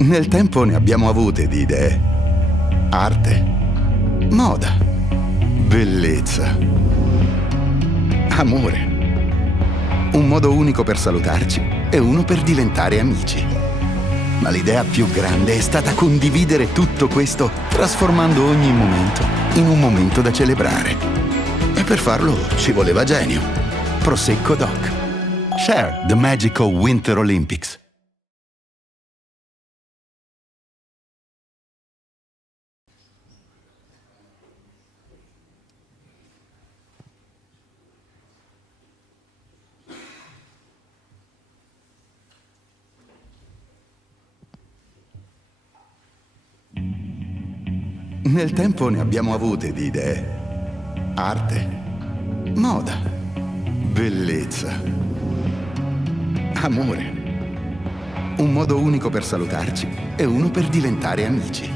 Nel tempo ne abbiamo avute di idee. Arte, moda, bellezza, amore. Un modo unico per salutarci e uno per diventare amici. Ma l'idea più grande è stata condividere tutto questo, trasformando ogni momento in un momento da celebrare. E per farlo ci voleva genio. Prosecco Doc. Share the magical Winter Olympics. Nel tempo ne abbiamo avute di idee. Arte, moda, bellezza, amore. Un modo unico per salutarci e uno per diventare amici.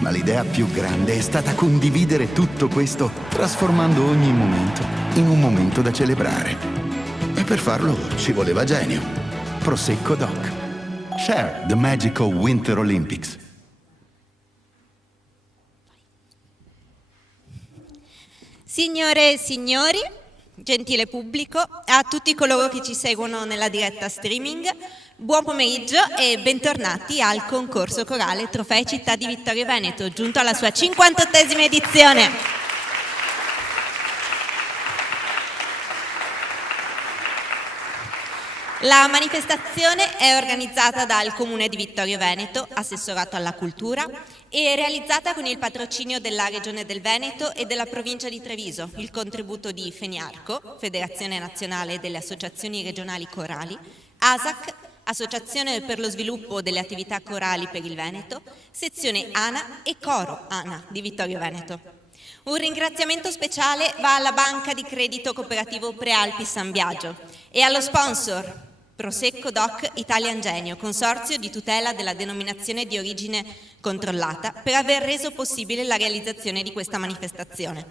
Ma l'idea più grande è stata condividere tutto questo, trasformando ogni momento in un momento da celebrare. E per farlo ci voleva genio. Prosecco Doc. Share the magical Winter Olympics. Signore e signori, gentile pubblico, a tutti coloro che ci seguono nella diretta streaming, buon pomeriggio e bentornati al concorso corale Trofei Città di Vittorio Veneto, giunto alla sua 58esima edizione. La manifestazione è organizzata dal Comune di Vittorio Veneto, assessorato alla cultura, e realizzata con il patrocinio della Regione del Veneto e della Provincia di Treviso, il contributo di Feniarco, Federazione Nazionale delle Associazioni Regionali Corali, ASAC, Associazione per lo Sviluppo delle Attività Corali per il Veneto, sezione ANA e Coro ANA di Vittorio Veneto. Un ringraziamento speciale va alla Banca di Credito Cooperativo Prealpi San Biagio e allo sponsor Prosecco Doc Italian Genio, consorzio di tutela della denominazione di origine controllata, per aver reso possibile la realizzazione di questa manifestazione.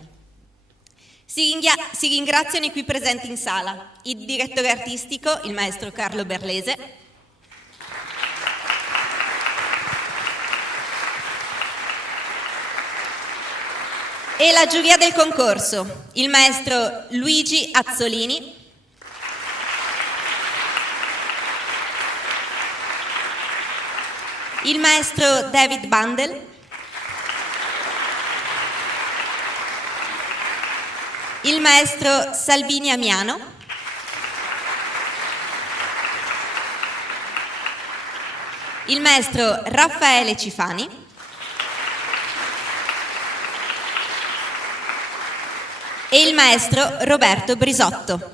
Si ringraziano i qui presenti in sala il direttore artistico, il maestro Carlo Berlese, e la giuria del concorso, il maestro Luigi Azzolini, il maestro David Bandel, il maestro Salvini Amiano, il maestro Raffaele Cifani, e il maestro Roberto Brisotto.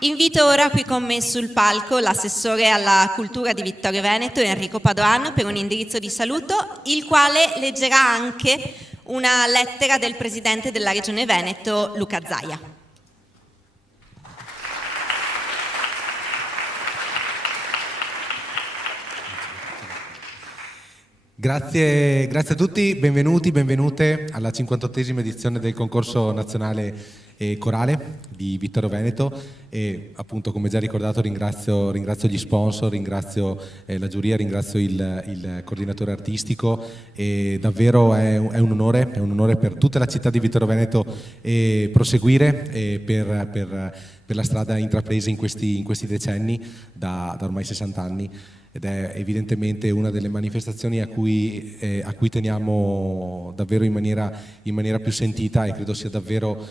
Invito ora qui con me sul palco l'assessore alla cultura di Vittorio Veneto, Enrico Padoan, per un indirizzo di saluto, il quale leggerà anche una lettera del presidente della Regione Veneto, Luca Zaia. Grazie a tutti, benvenuti, benvenute alla 58esima edizione del concorso nazionale corale di Vittorio Veneto e appunto, come già ricordato, ringrazio gli sponsor, ringrazio la giuria, ringrazio il coordinatore artistico e davvero è un onore per tutta la città di Vittorio Veneto proseguire per la strada intrapresa in questi decenni da ormai 60 anni. Ed è evidentemente una delle manifestazioni a cui teniamo davvero in maniera più sentita, e credo sia davvero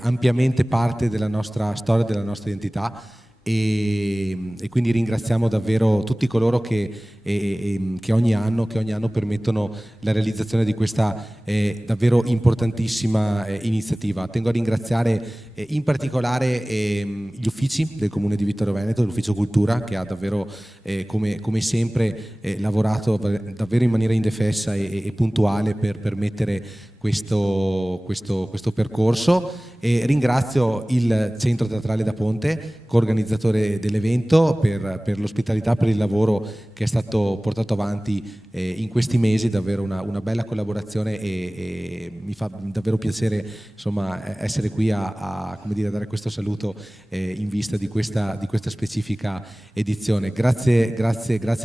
ampiamente parte della nostra storia, della nostra identità, e quindi ringraziamo davvero tutti coloro che ogni anno permettono la realizzazione di questa davvero importantissima iniziativa. Tengo a ringraziare in particolare gli uffici del Comune di Vittorio Veneto, l'Ufficio Cultura, che ha davvero come sempre lavorato davvero in maniera indefessa e puntuale per permettere questo percorso, e ringrazio il Centro Teatrale da Ponte, coorganizzatore dell'evento, per l'ospitalità, per il lavoro che è stato portato avanti in questi mesi. Davvero una bella collaborazione, e mi fa davvero piacere, insomma, essere qui a dare questo saluto in vista di questa specifica edizione. Grazie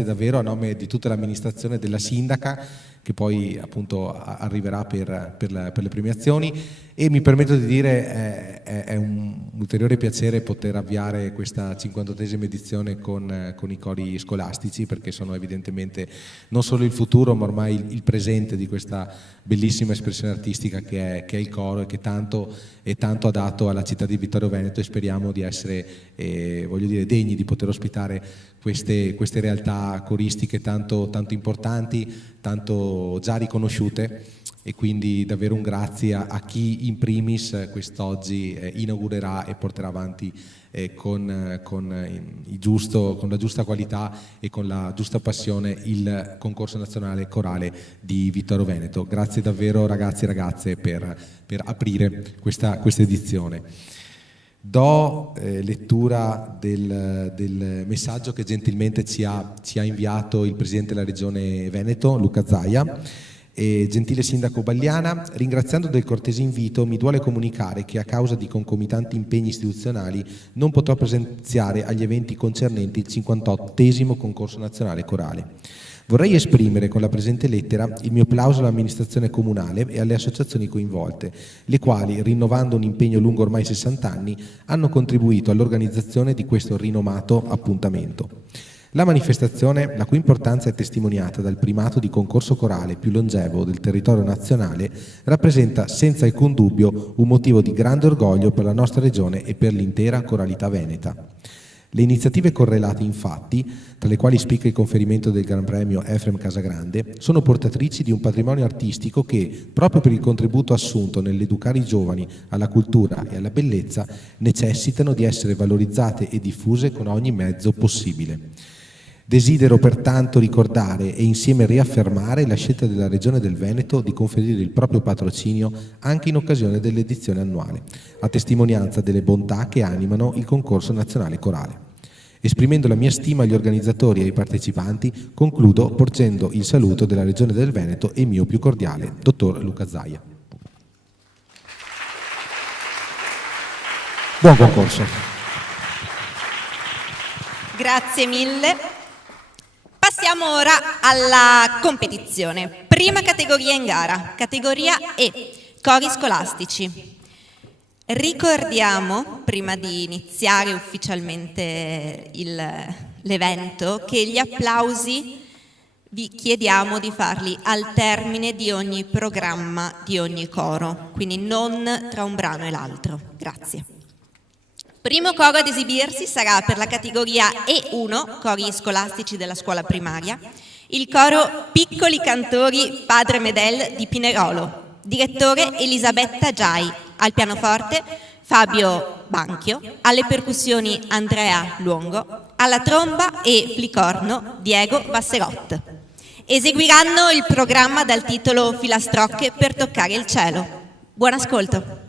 davvero a nome di tutta l'amministrazione, della sindaca, che poi appunto arriverà per le premiazioni, e mi permetto di dire è un ulteriore piacere poter avviare questa 58esima edizione con i cori scolastici, perché sono evidentemente non solo il futuro ma ormai il presente di questa bellissima espressione artistica che è il coro, e che tanto ha dato alla città di Vittorio Veneto, e speriamo di essere degni di poter ospitare queste realtà coristiche tanto importanti, tanto già riconosciute. E quindi davvero un grazie a chi in primis quest'oggi inaugurerà e porterà avanti con la giusta qualità e con la giusta passione il concorso nazionale corale di Vittorio Veneto. Grazie davvero ragazzi e ragazze per aprire questa edizione. Do lettura del messaggio che gentilmente ci ha inviato il Presidente della Regione Veneto, Luca Zaia. Gentile Sindaco Bagliana, ringraziando del cortese invito, mi duole comunicare che a causa di concomitanti impegni istituzionali non potrò presenziare agli eventi concernenti il 58esimo concorso nazionale corale. Vorrei esprimere con la presente lettera il mio plauso all'amministrazione comunale e alle associazioni coinvolte, le quali, rinnovando un impegno lungo ormai 60 anni, hanno contribuito all'organizzazione di questo rinomato appuntamento. La manifestazione, la cui importanza è testimoniata dal primato di concorso corale più longevo del territorio nazionale, rappresenta senza alcun dubbio un motivo di grande orgoglio per la nostra regione e per l'intera coralità veneta. Le iniziative correlate, infatti, tra le quali spicca il conferimento del Gran Premio Efrem Casagrande, sono portatrici di un patrimonio artistico che, proprio per il contributo assunto nell'educare i giovani alla cultura e alla bellezza, necessitano di essere valorizzate e diffuse con ogni mezzo possibile. Desidero pertanto ricordare e insieme riaffermare la scelta della Regione del Veneto di conferire il proprio patrocinio anche in occasione dell'edizione annuale, a testimonianza delle bontà che animano il concorso nazionale corale. Esprimendo la mia stima agli organizzatori e ai partecipanti, concludo porgendo il saluto della Regione del Veneto e il mio più cordiale dottor Luca Zaia. Buon concorso. Grazie mille. Passiamo ora alla competizione. Prima categoria in gara, categoria E, cori scolastici. Ricordiamo, prima di iniziare ufficialmente l'evento, che gli applausi vi chiediamo di farli al termine di ogni programma, di ogni coro, quindi non tra un brano e l'altro. Grazie. Primo coro ad esibirsi sarà per la categoria E1, cori scolastici della scuola primaria, il coro Piccoli Cantori Padre Medel di Pinerolo, direttore Elisabetta Giai, al pianoforte Fabio Banchio, alle percussioni Andrea Luongo, alla tromba e flicorno Diego Vasserot. Eseguiranno il programma dal titolo Filastrocche per toccare il cielo. Buon ascolto.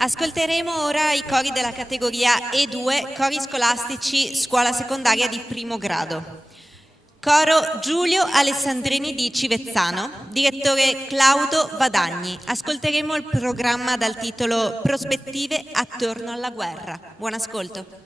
Ascolteremo ora i cori della categoria E2, cori scolastici scuola secondaria di primo grado. Coro Giulio Alessandrini di Civezzano, direttore Claudio Vadagni. Ascolteremo il programma dal titolo Prospettive attorno alla guerra. Buon ascolto.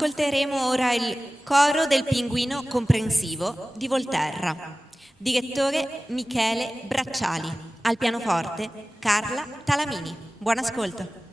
Ascolteremo ora il Coro del Pinguino Comprensivo di Volterra. Direttore Michele Bracciali. Al pianoforte Carla Talamini. Buon ascolto.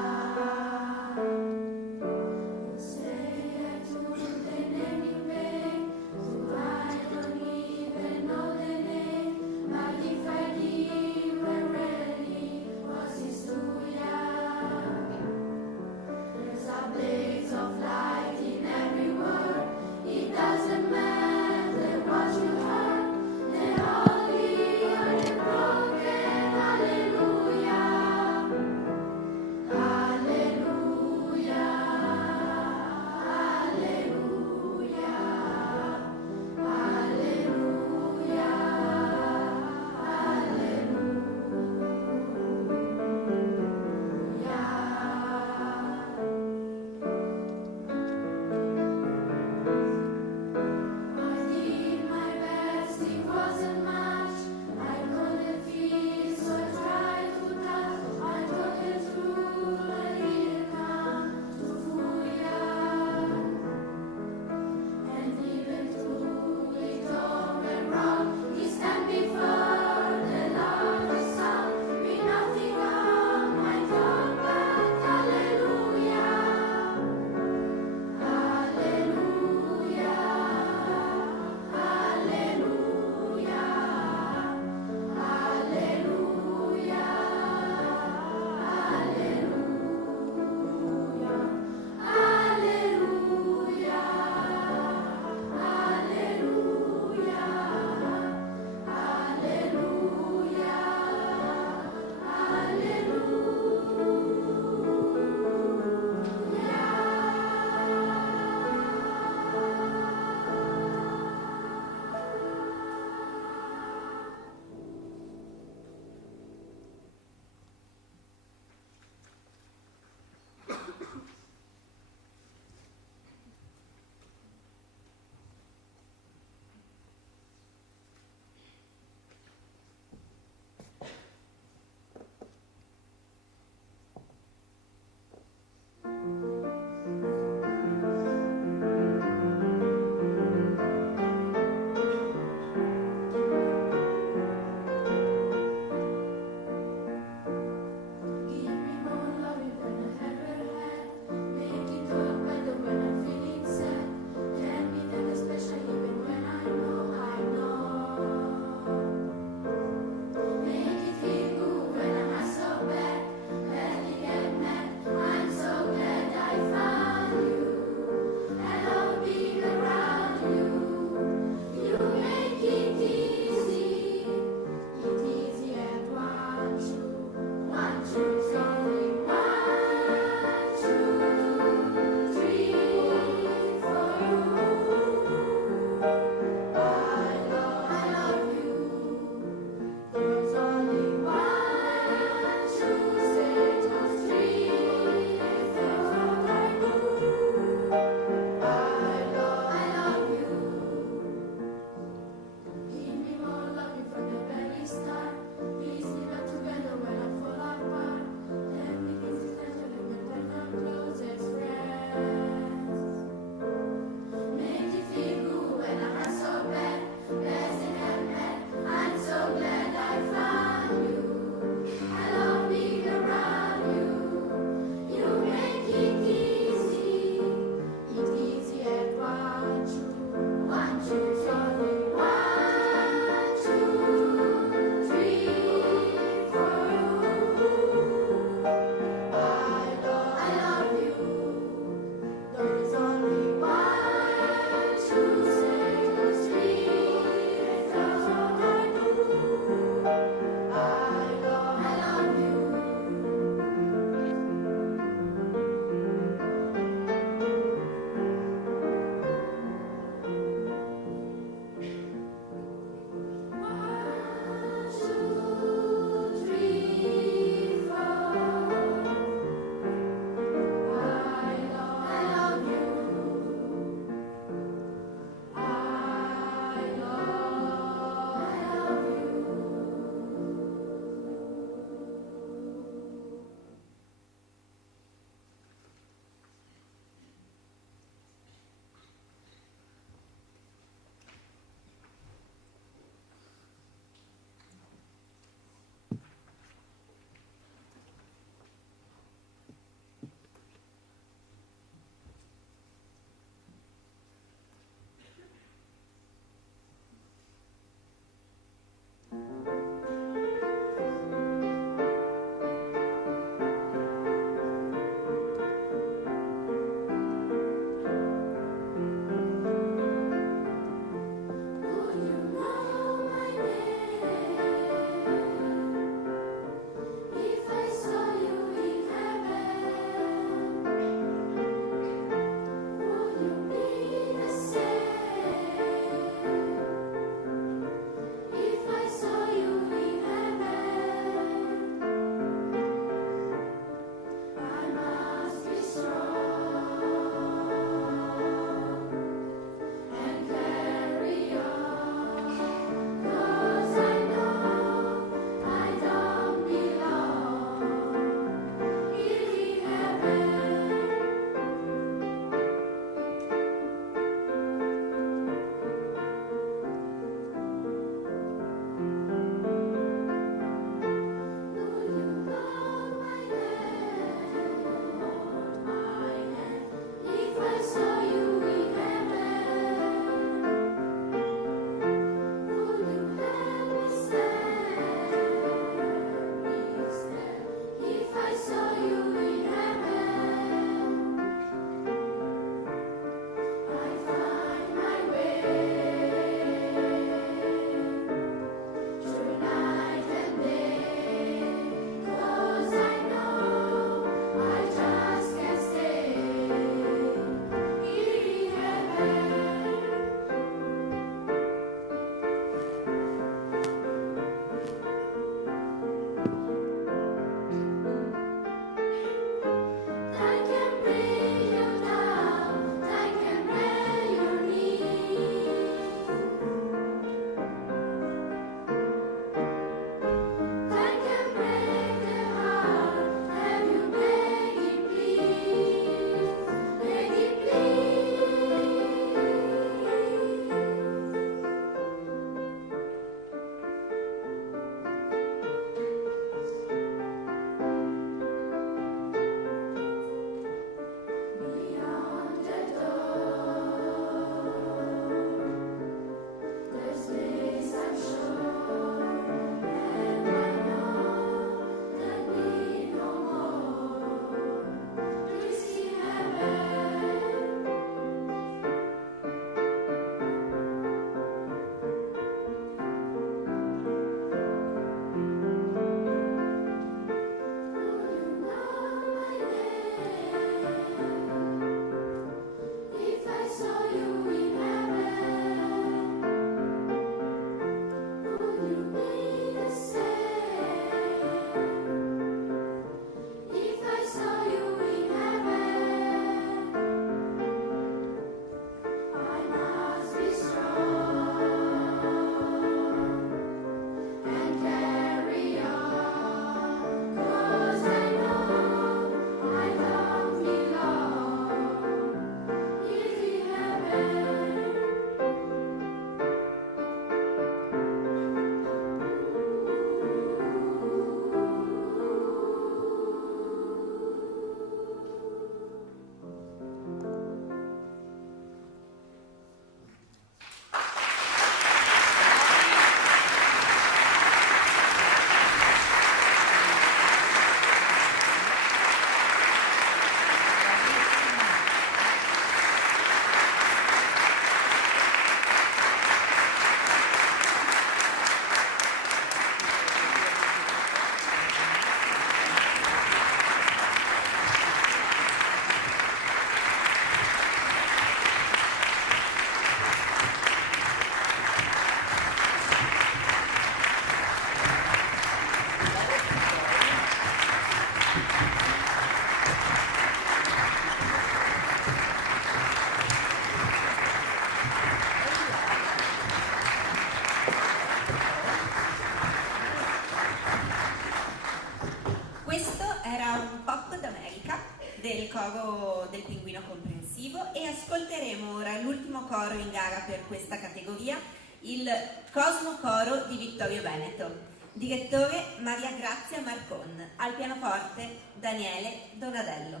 coro del Pinguino Comprensivo, e ascolteremo ora l'ultimo coro in gara per questa categoria, il Cosmo Coro di Vittorio Veneto. Direttore Maria Grazia Marcon, al pianoforte Daniele Donadello.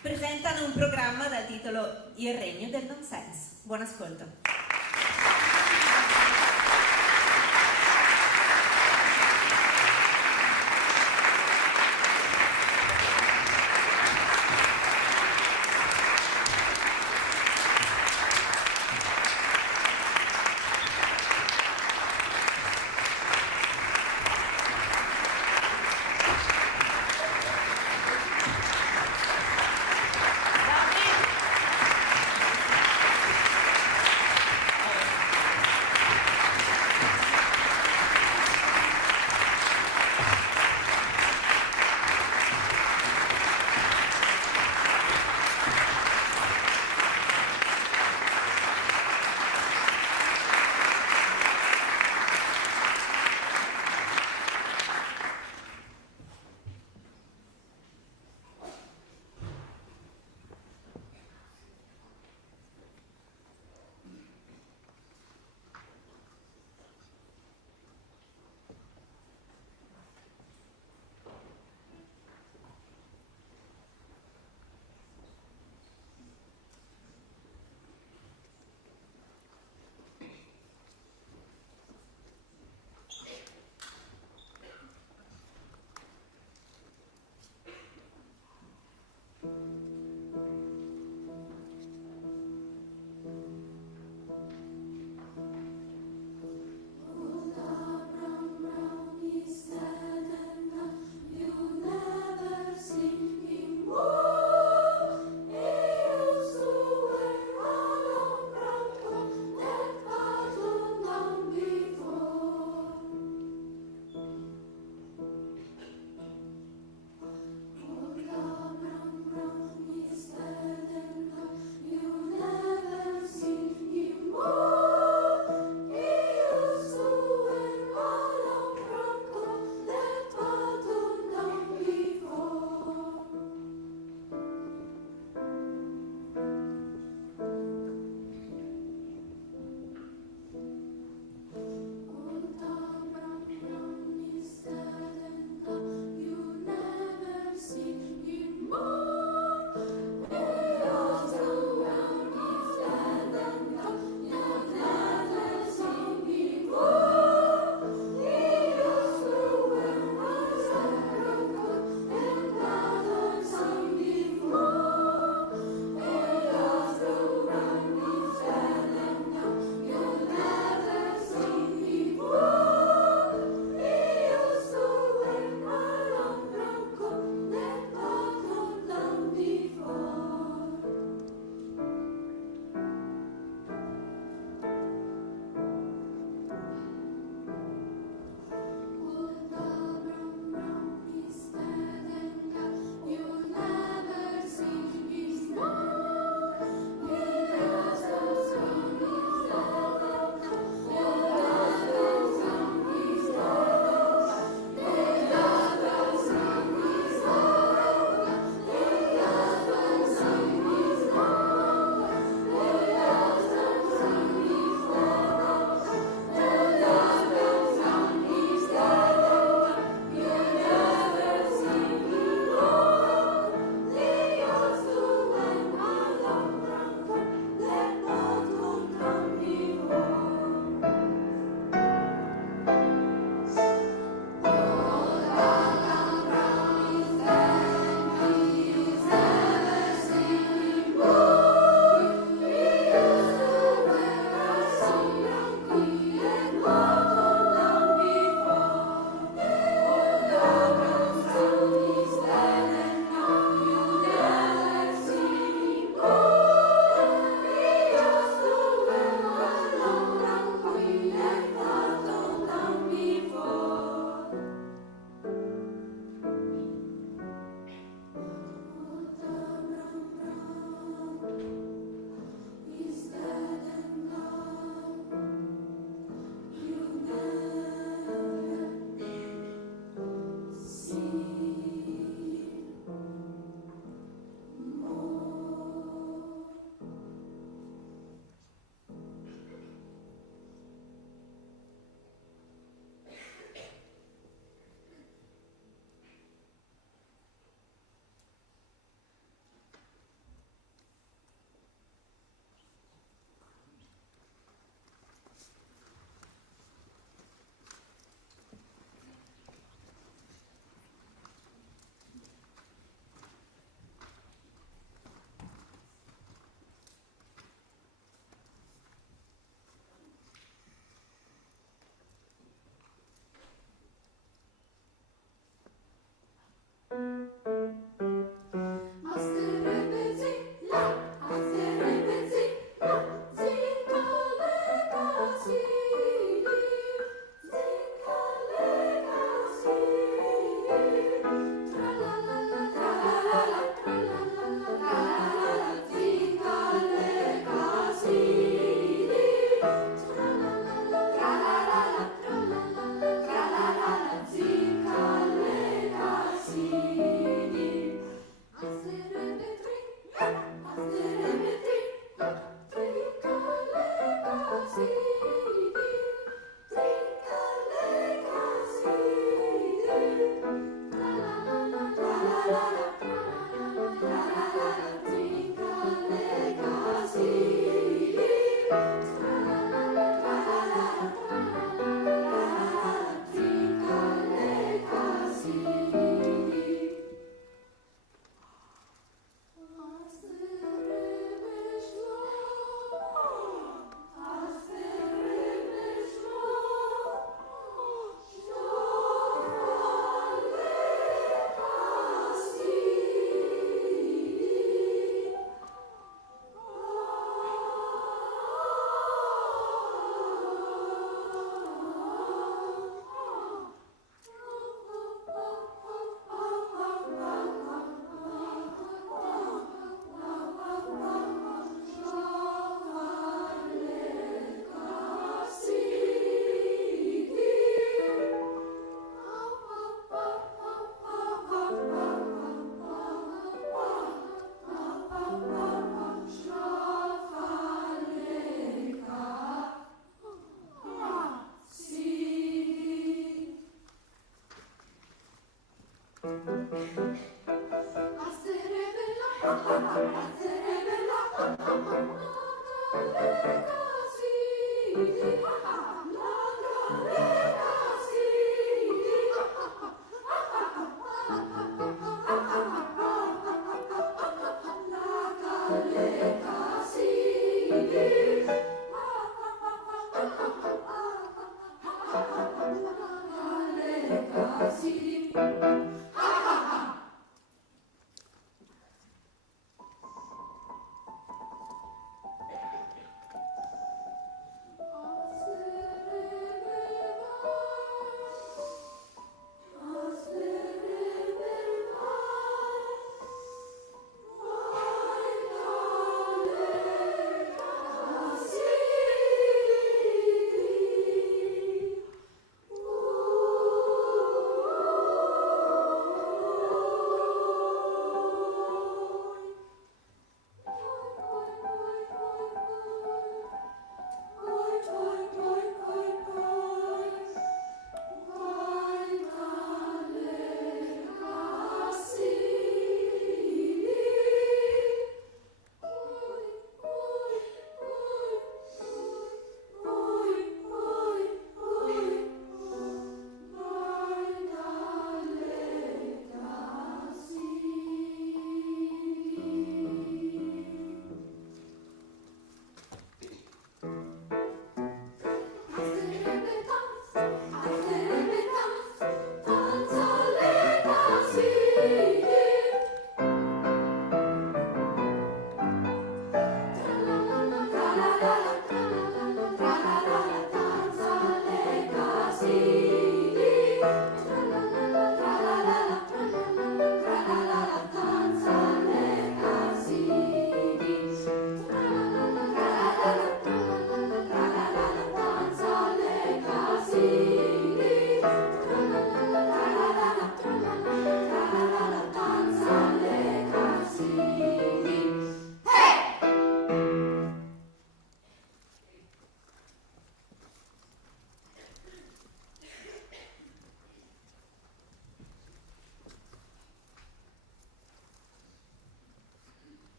Presentano un programma dal titolo Il regno del non senso. Buon ascolto.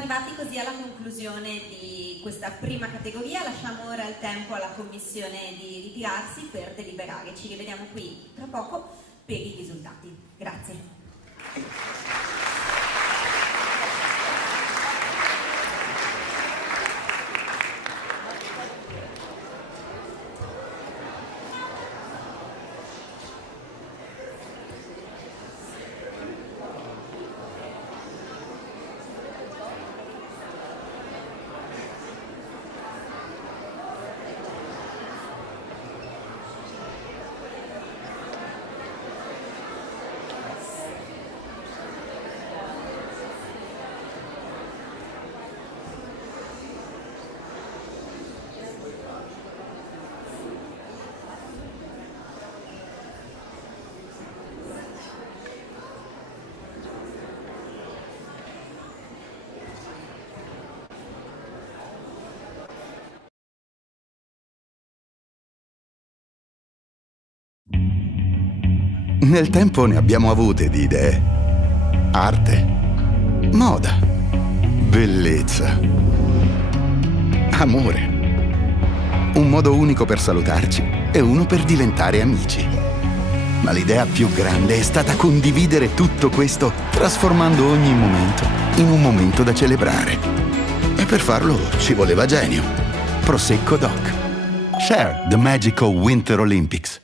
arrivati così alla conclusione di questa prima categoria, lasciamo ora il tempo alla Commissione di ritirarsi per deliberare. Ci rivediamo qui tra poco per i risultati. Grazie. Nel tempo ne abbiamo avute di idee. Arte, moda, bellezza, amore. Un modo unico per salutarci e uno per diventare amici. Ma l'idea più grande è stata condividere tutto questo, trasformando ogni momento in un momento da celebrare. E per farlo ci voleva genio. Prosecco Doc. Share the Magical Winter Olympics.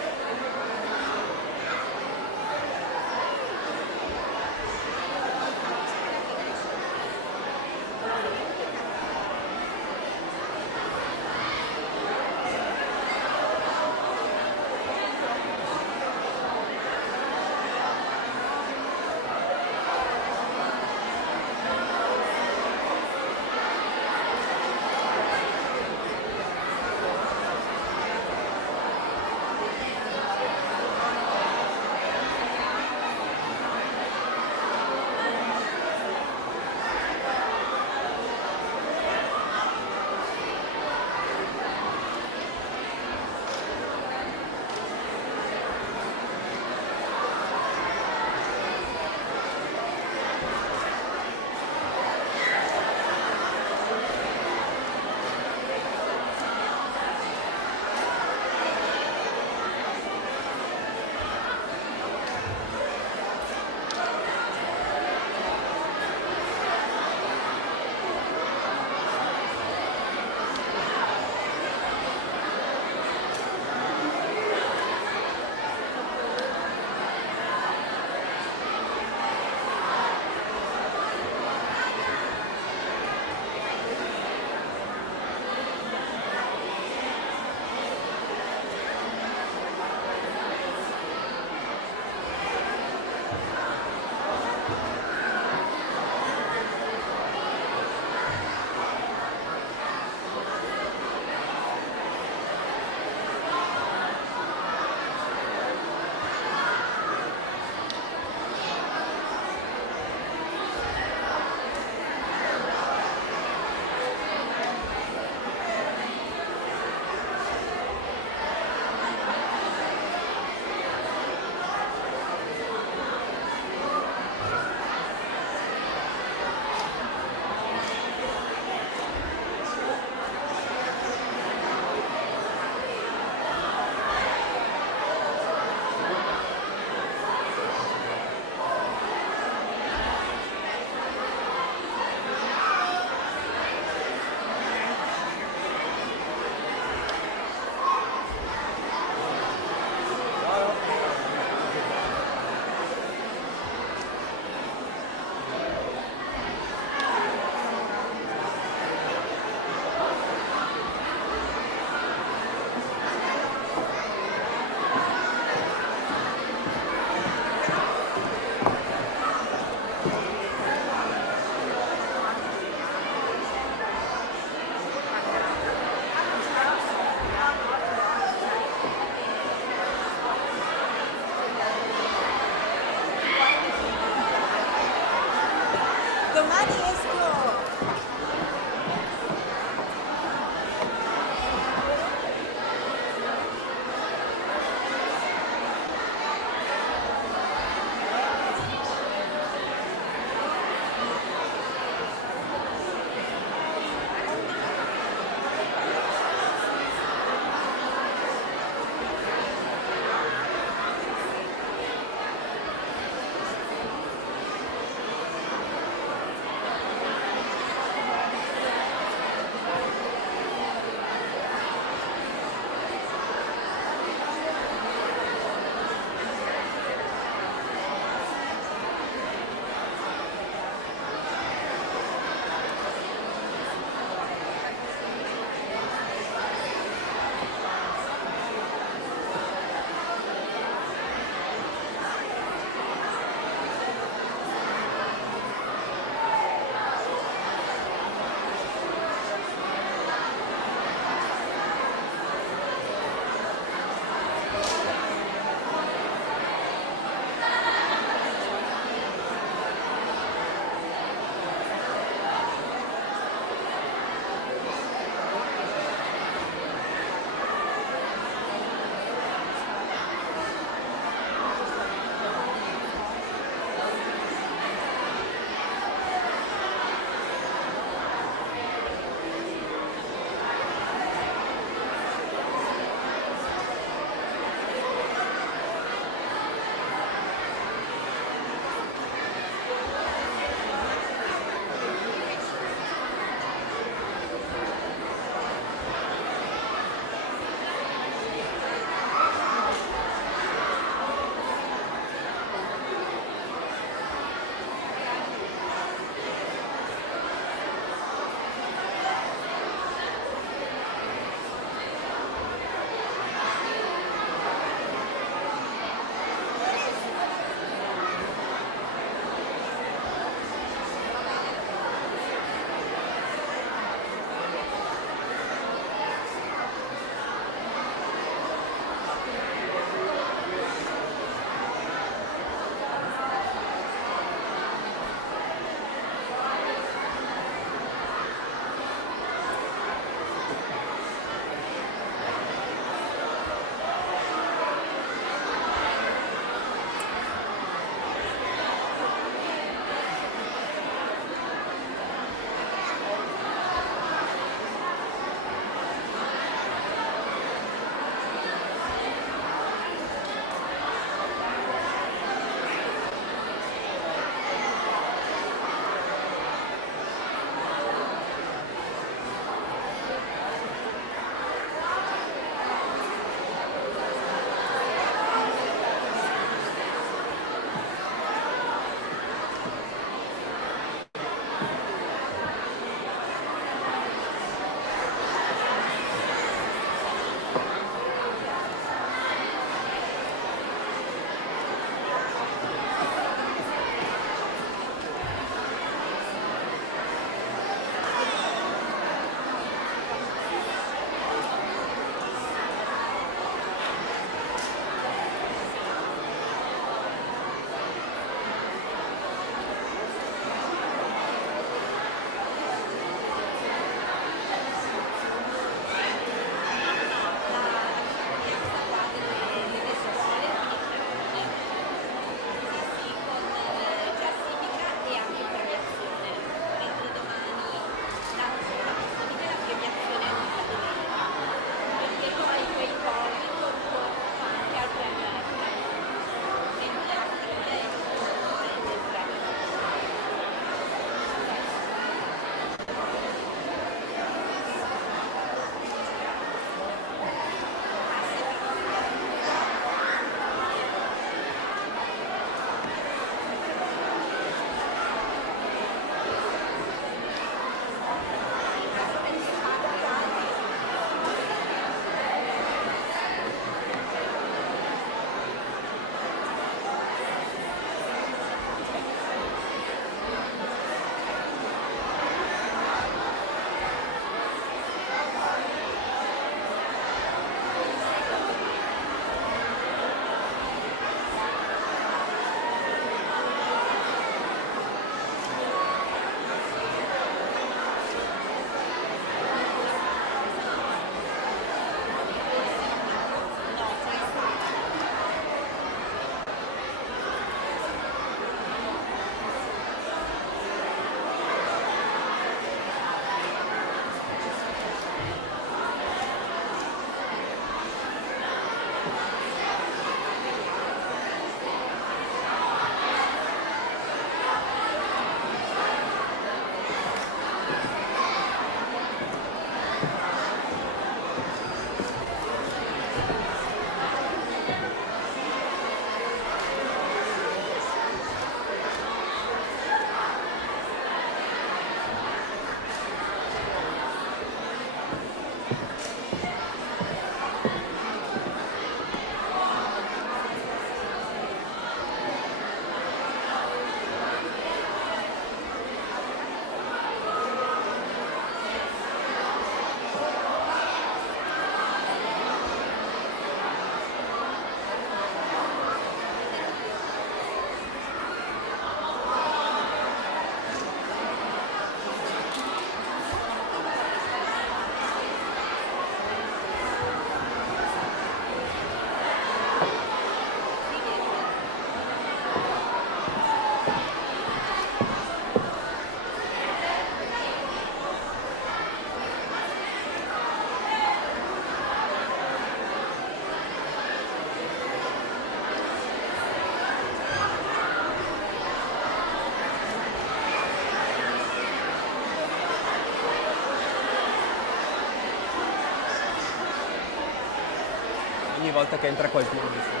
volta che entra qualcuno.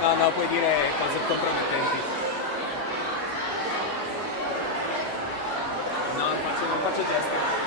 No, puoi dire cose compromettenti. No, non faccio gesti.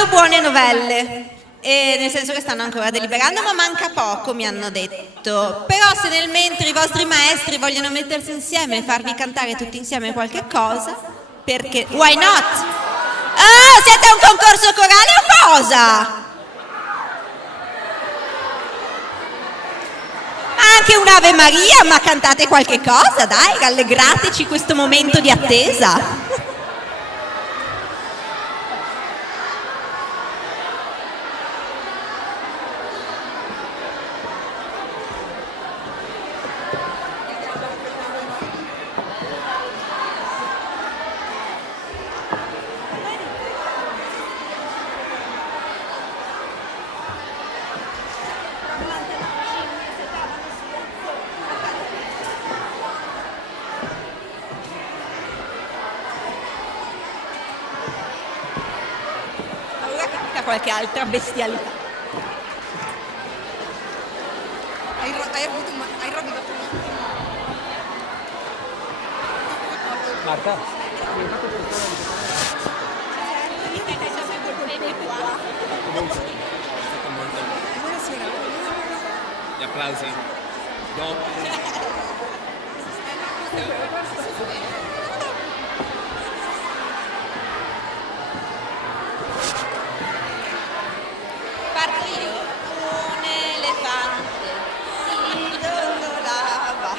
fatto buone novelle. Nel senso che stanno ancora deliberando, ma manca poco, mi hanno detto. Però se nel mentre i vostri maestri vogliono mettersi insieme e farvi cantare tutti insieme qualche cosa, perché why not? Ah, siete a un concorso corale o cosa? Anche un'Ave Maria, ma cantate qualche cosa, dai, rallegrateci questo momento di attesa. Qualche altra bestialità. Hai rovinato. Marta? Gli applausi. Parto io. Un elefante si dondolava.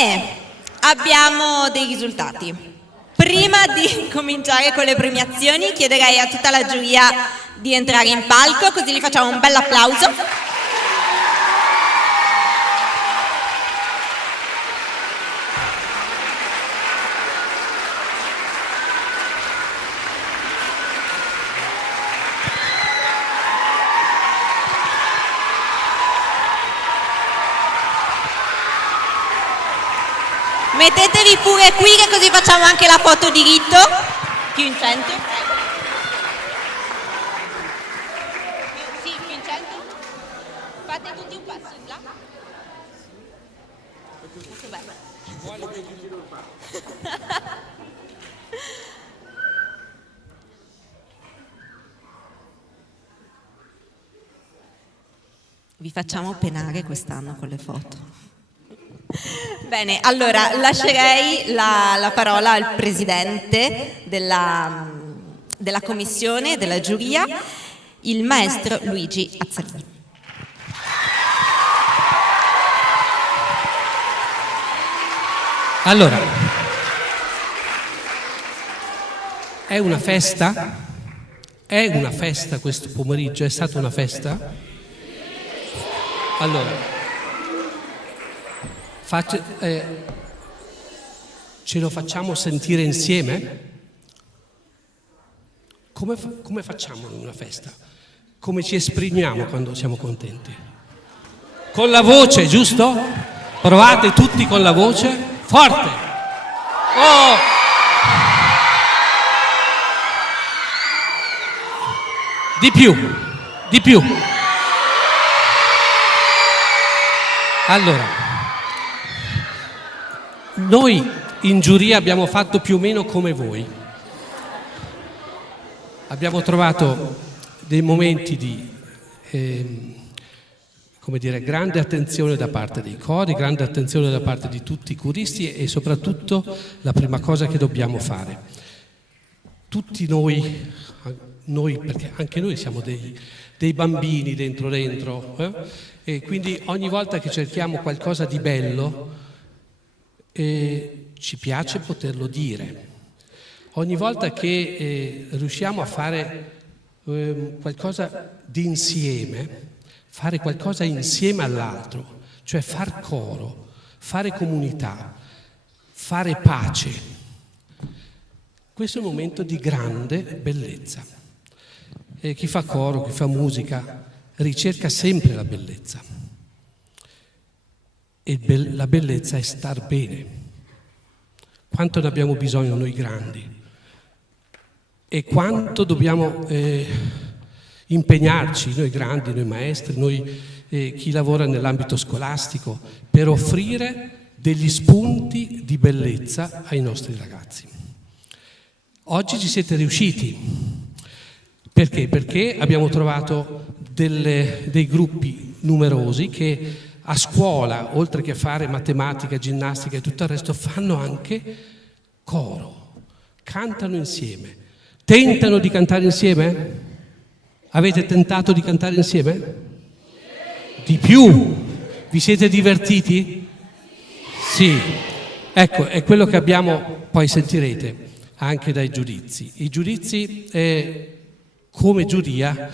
Bene, abbiamo dei risultati. Prima di cominciare con le premiazioni, chiederei a tutta la giuria di entrare in palco, così gli facciamo un bel applauso. Mettetevi pure qui che così facciamo anche la foto di rito. Più in centro. Sì, più in centro. Fate tutti un passo in là. Molto bello. Vi facciamo penare quest'anno con le foto. Bene, allora lascerei la parola al presidente della commissione, della giuria, il maestro Luigi Azzalini. Allora, è una festa? È una festa questo pomeriggio? È stata una festa? Allora, ce lo facciamo sentire insieme? Come facciamo in una festa? Come ci esprimiamo quando siamo contenti? Con la voce, giusto? Provate tutti con la voce. Forte! Oh! Di più, di più. Allora, noi in giuria abbiamo fatto più o meno come voi. Abbiamo trovato dei momenti di grande attenzione da parte dei cori, grande attenzione da parte di tutti i coristi e soprattutto la prima cosa che dobbiamo fare. Tutti noi perché anche noi siamo dei bambini dentro, e quindi ogni volta che cerchiamo qualcosa di bello ci piace poterlo dire. Ogni volta che riusciamo a fare qualcosa di insieme, fare qualcosa insieme all'altro, cioè far coro, fare comunità, fare pace, questo è un momento di grande bellezza. E chi fa coro, chi fa musica, ricerca sempre la bellezza. E la bellezza è star bene. Quanto ne abbiamo bisogno noi grandi e quanto dobbiamo impegnarci, noi grandi, noi maestri, noi chi lavora nell'ambito scolastico, per offrire degli spunti di bellezza ai nostri ragazzi. Oggi ci siete riusciti. Perché? Perché abbiamo trovato dei gruppi numerosi che a scuola, oltre che fare matematica, ginnastica e tutto il resto, fanno anche coro, cantano insieme, tentano di cantare insieme? Avete tentato di cantare insieme? Di più? Vi siete divertiti? Sì. Ecco, è quello che abbiamo, poi sentirete anche dai giudizi. I giudizi, come giuria,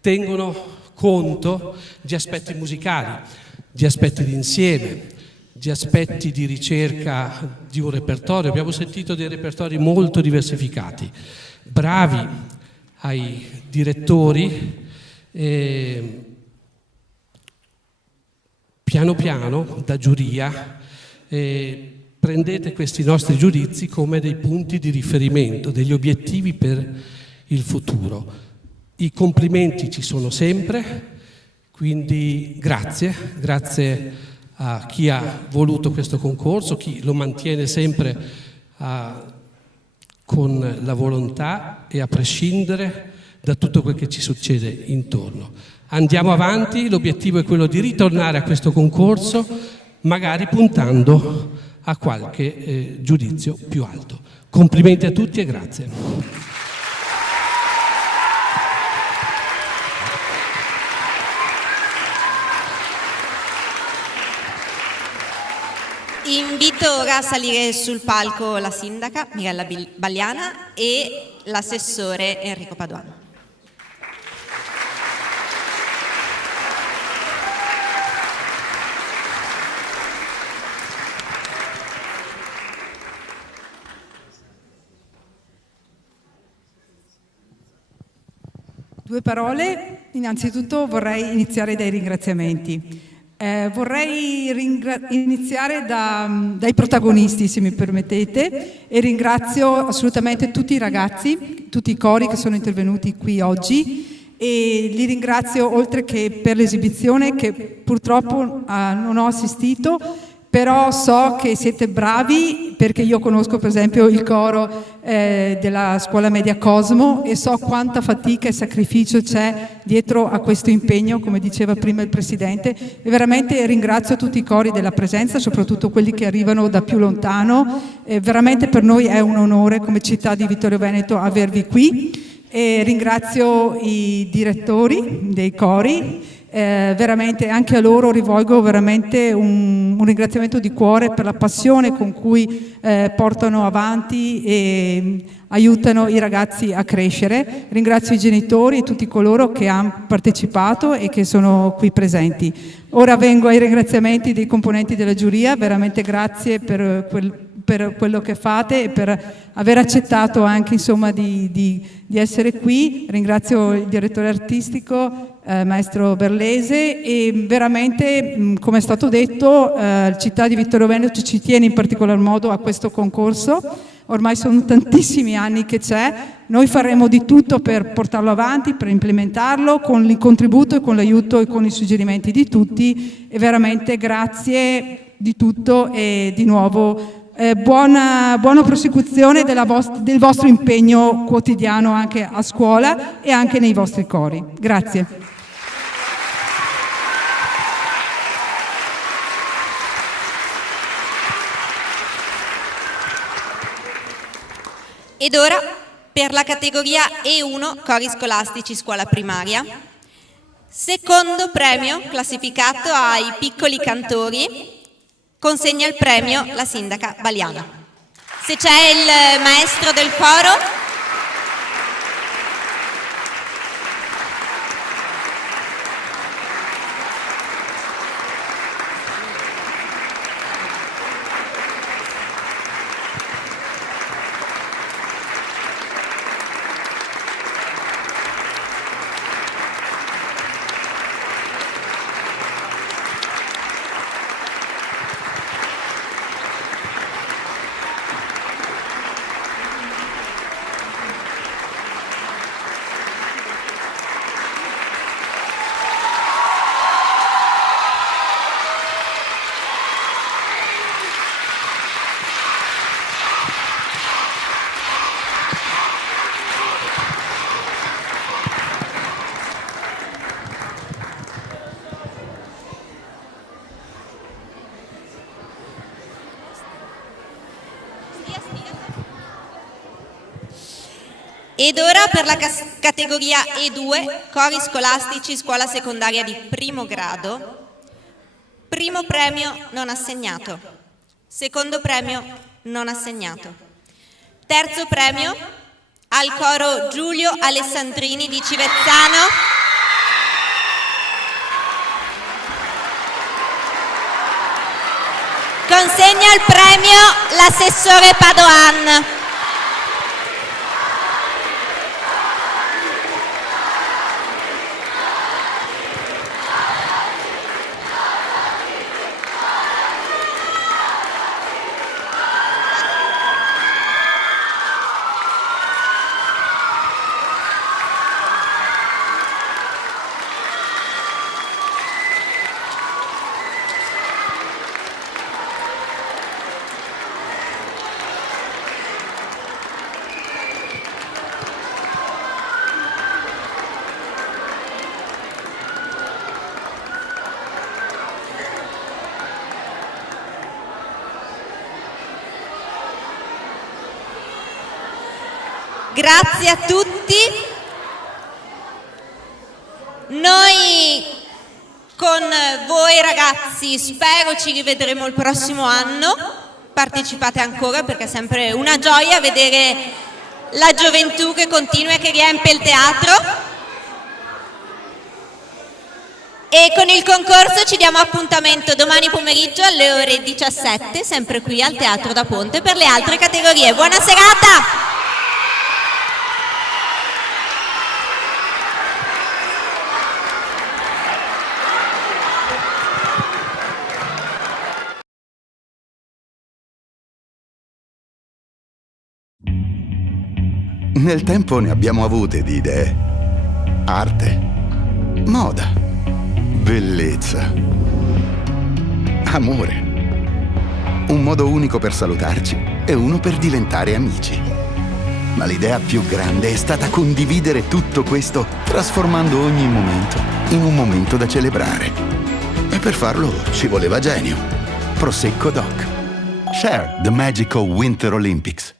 tengono conto di aspetti musicali, di aspetti di insieme, di aspetti di ricerca di un repertorio. Abbiamo sentito dei repertori molto diversificati. Bravi ai direttori, piano piano da giuria prendete questi nostri giudizi come dei punti di riferimento, degli obiettivi per il futuro. I complimenti ci sono sempre, quindi grazie a chi ha voluto questo concorso, chi lo mantiene sempre con la volontà e a prescindere da tutto quel che ci succede intorno. Andiamo avanti, l'obiettivo è quello di ritornare a questo concorso, magari puntando a qualche giudizio più alto. Complimenti a tutti e grazie. Invito ora a salire sul palco la sindaca Mirella Bagliana e l'assessore Enrico Paduano. Due parole. Innanzitutto vorrei iniziare dai ringraziamenti. Vorrei iniziare dai protagonisti, se mi permettete, e ringrazio assolutamente tutti i ragazzi, tutti i cori che sono intervenuti qui oggi, e li ringrazio oltre che per l'esibizione che purtroppo non ho assistito, però so che siete bravi, perché io conosco per esempio il coro della scuola media Cosmo e so quanta fatica e sacrificio c'è dietro a questo impegno, come diceva prima il Presidente, e veramente ringrazio tutti i cori della presenza, soprattutto quelli che arrivano da più lontano. Veramente per noi è un onore come città di Vittorio Veneto avervi qui, e ringrazio i direttori dei cori. Veramente anche a loro rivolgo veramente un ringraziamento di cuore per la passione con cui portano avanti e aiutano i ragazzi a crescere. Ringrazio i genitori e tutti coloro che hanno partecipato e che sono qui presenti. Ora vengo ai ringraziamenti dei componenti della giuria, veramente grazie per quello che fate e per aver accettato anche insomma di essere qui. Ringrazio il direttore artistico maestro Berlese, e veramente come è stato detto la città di Vittorio Veneto ci tiene in particolar modo a questo concorso. Ormai sono tantissimi anni che c'è, noi faremo di tutto per portarlo avanti, per implementarlo con il contributo e con l'aiuto e con i suggerimenti di tutti, e veramente grazie di tutto e di nuovo buona prosecuzione del vostro impegno quotidiano anche a scuola e anche nei vostri cori. Grazie. Ed ora, per la categoria E1, cori scolastici scuola primaria, secondo premio classificato ai piccoli cantori, consegna il premio la sindaca Bagliana. Se c'è il maestro del coro. Ed ora per la categoria E2, cori scolastici scuola secondaria di primo grado, primo premio non assegnato, secondo premio non assegnato, terzo premio al coro Giulio Alessandrini di Civezzano, consegna il premio l'assessore Padoan. Grazie a tutti. Noi Con voi ragazzi spero ci rivedremo il prossimo anno, partecipate ancora perché è sempre una gioia vedere la gioventù che continua e che riempie il teatro. E con il concorso ci diamo appuntamento domani pomeriggio alle ore 17, sempre qui al Teatro da Ponte per le altre categorie. Buona serata! Nel tempo ne abbiamo avute di idee. Arte, moda, bellezza, amore. Un modo unico per salutarci e uno per diventare amici. Ma l'idea più grande è stata condividere tutto questo, trasformando ogni momento in un momento da celebrare. E per farlo ci voleva genio. Prosecco Doc. Share the Magical Winter Olympics.